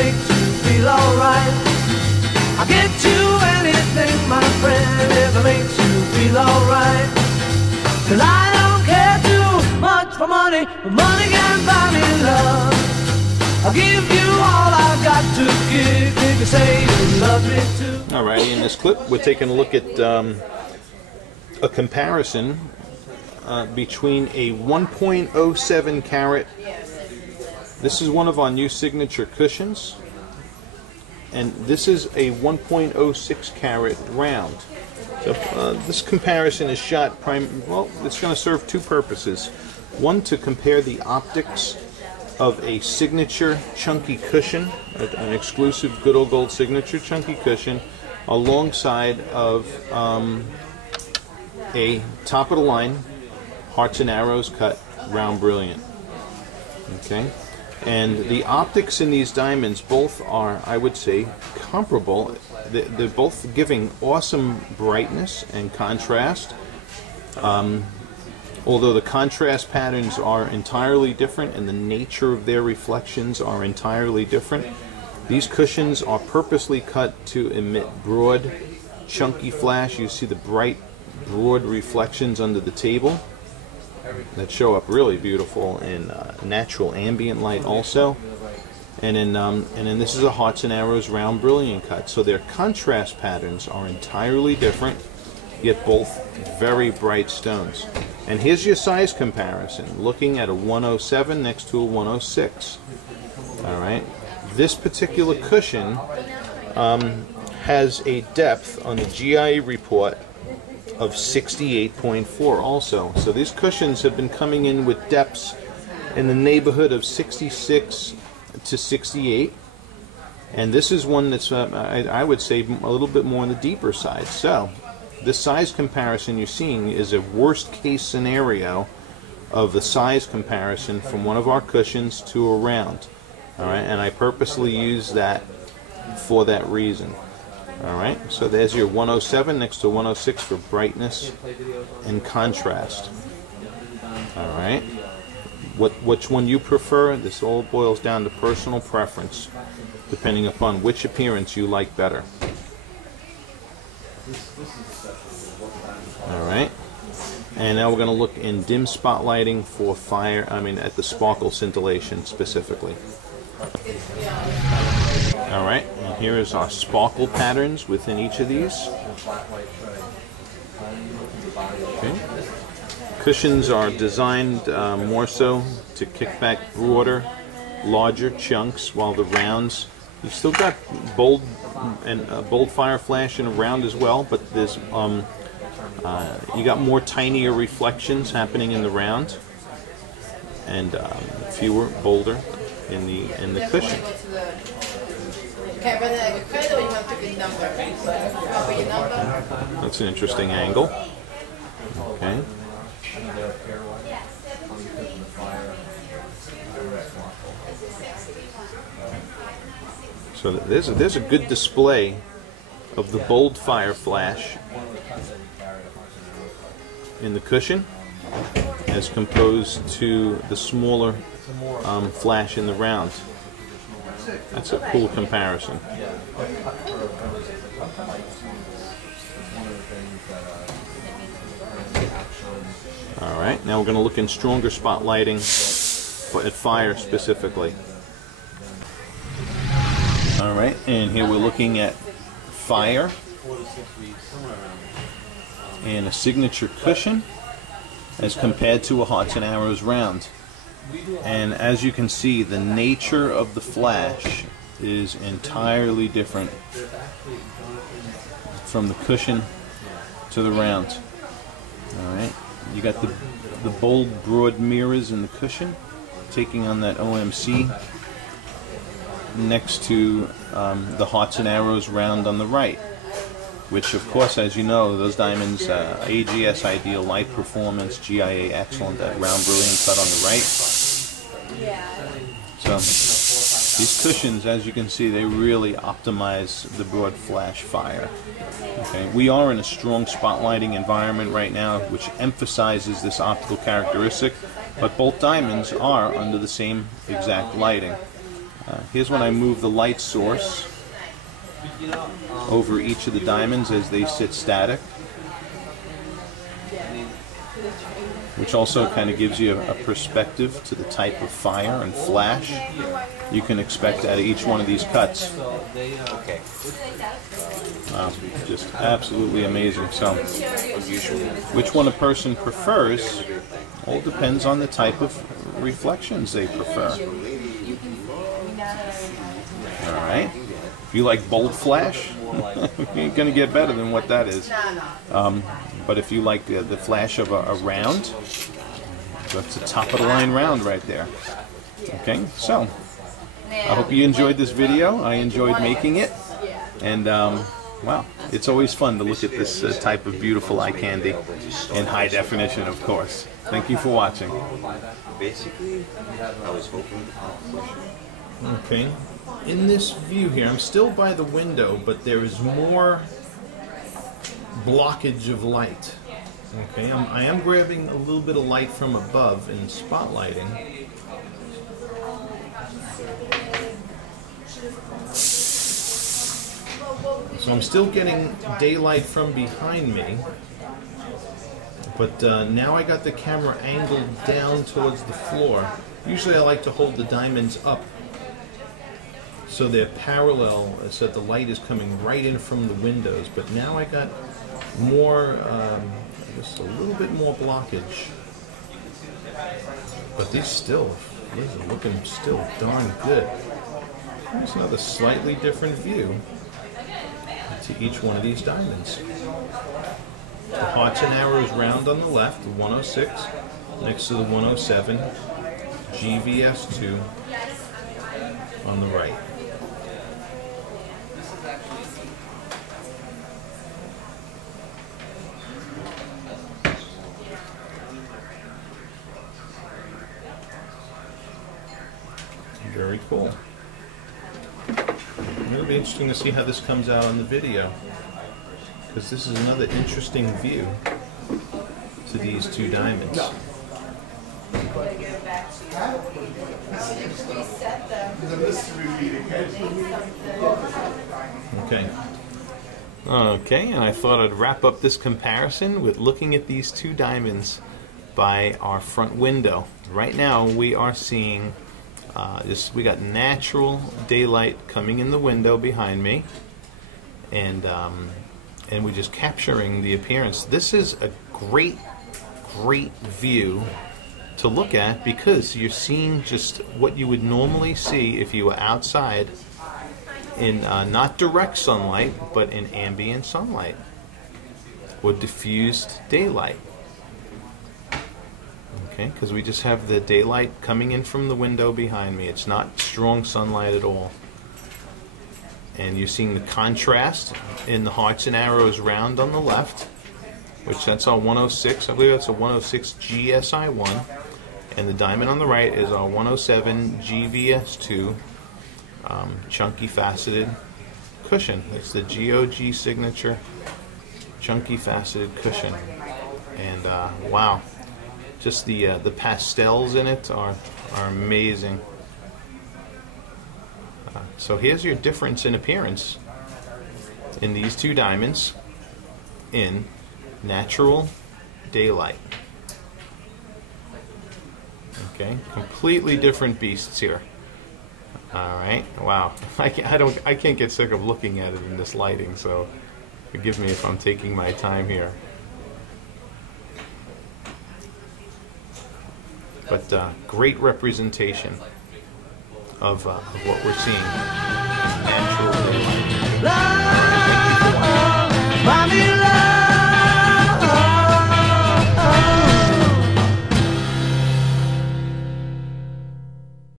makes you feel alright. I'll get you anything, my friend, if it makes you feel alright. 'Cause I don't care too much for money, but money can buy me love. I'll give you all I've got to give if you say you love me too. Alrighty, in this clip we're taking a look at a comparison between a 1.07 carat. This is one of our new signature cushions, and this is a 1.06 carat round. So this comparison is shot well, it's going to serve two purposes. One, to compare the optics of a signature chunky cushion, an exclusive good old gold signature chunky cushion, alongside of a top of the line hearts and arrows cut round brilliant. Okay, and the optics in these diamonds both are, I would say, comparable. They're both giving awesome brightness and contrast. Although the contrast patterns are entirely different and the nature of their reflections are entirely different, these cushions are purposely cut to emit broad, chunky flash. You see the bright, broad reflections under the table that show up really beautiful in natural ambient light also. And then this is a hearts and arrows round brilliant cut. So their contrast patterns are entirely different, yet both very bright stones. And here's your size comparison, looking at a 107 next to a 106. Alright, this particular cushion has a depth on the GIA report of 68.4 also. So these cushions have been coming in with depths in the neighborhood of 66 to 68. And this is one that's, I would say, a little bit more on the deeper side. So this size comparison you're seeing is a worst case scenario of the size comparison from one of our cushions to a round. Alright, and I purposely use that for that reason. Alright, so there's your 107 next to 106 for brightness and contrast. Alright, which one you prefer, this all boils down to personal preference, depending upon which appearance you like better. Alright, and now we're going to look in dim spotlighting for at the sparkle scintillation specifically. Alright, and here is our sparkle patterns within each of these. Okay. Cushions are designed more so to kick back broader, larger chunks, while the rounds, you've still got bold fire flash in a round as well, but there's you got more tinier reflections happening in the round, and fewer, bolder in the cushion. That's an interesting angle. Okay. So there's a good display of the bold fire flash in the cushion as composed to the smaller flash in the round. That's a cool comparison. Alright, now we're going to look in stronger spotlighting at fire specifically. Alright, and here we're looking at fire and a signature cushion as compared to a hearts and arrows round. And as you can see, the nature of the flash is entirely different from the cushion to the round. Alright, you got the bold broad mirrors in the cushion taking on that OMC next to the hearts and arrows round on the right, which of course, as you know, those diamonds, AGS Ideal Light Performance, GIA Excellent, that round brilliant cut on the right. So these cushions, as you can see, they really optimize the broad flash fire. Okay, we are in a strong spotlighting environment right now, which emphasizes this optical characteristic, but both diamonds are under the same exact lighting. Here's when I move the light source over each of the diamonds as they sit static, which also kind of gives you a perspective to the type of fire and flash you can expect out of each one of these cuts. Just absolutely amazing. So, which one a person prefers all depends on the type of reflections they prefer. Alright, if you like bold flash, you ain't going to get better than what that is. But if you like the flash of a round, that's a top of the line round right there. Okay, so I hope you enjoyed this video. I enjoyed making it, and wow, it's always fun to look at this type of beautiful eye candy in high definition, of course. Thank you for watching. Okay, in this view here, I'm still by the window, but there is more blockage of light. Okay, I am grabbing a little bit of light from above and spotlighting. So I'm still getting daylight from behind me, but now I got the camera angled down towards the floor. Usually I like to hold the diamonds up so they're parallel, so that the light is coming right in from the windows, but now I got more, just a little bit more blockage. But these are looking still darn good. Here's another slightly different view to each one of these diamonds. The hearts and arrows round on the left, the 106, next to the 107, GVS2 on the right. Very cool. It'll be interesting to see how this comes out on the video, because this is another interesting view to these two diamonds. Okay. Okay, and I thought I'd wrap up this comparison with looking at these two diamonds by our front window. Right now we are seeing we got natural daylight coming in the window behind me, and we're just capturing the appearance. This is a great view to look at, because you're seeing just what you would normally see if you were outside in not direct sunlight, but in ambient sunlight or diffused daylight. Okay, because we just have the daylight coming in from the window behind me. It's not strong sunlight at all. And you're seeing the contrast in the hearts and arrows round on the left, which that's our 106. I believe that's a 106 GSI1. And the diamond on the right is our 107 GVS2 chunky faceted cushion. It's the GOG signature chunky faceted cushion. And wow. Just the pastels in it are amazing. So here's your difference in appearance in these two diamonds in natural daylight. Okay, completely different beasts here. All right, wow. I can't get sick of looking at it in this lighting. So forgive me if I'm taking my time here. But great representation of what we're seeing. Natural daylight.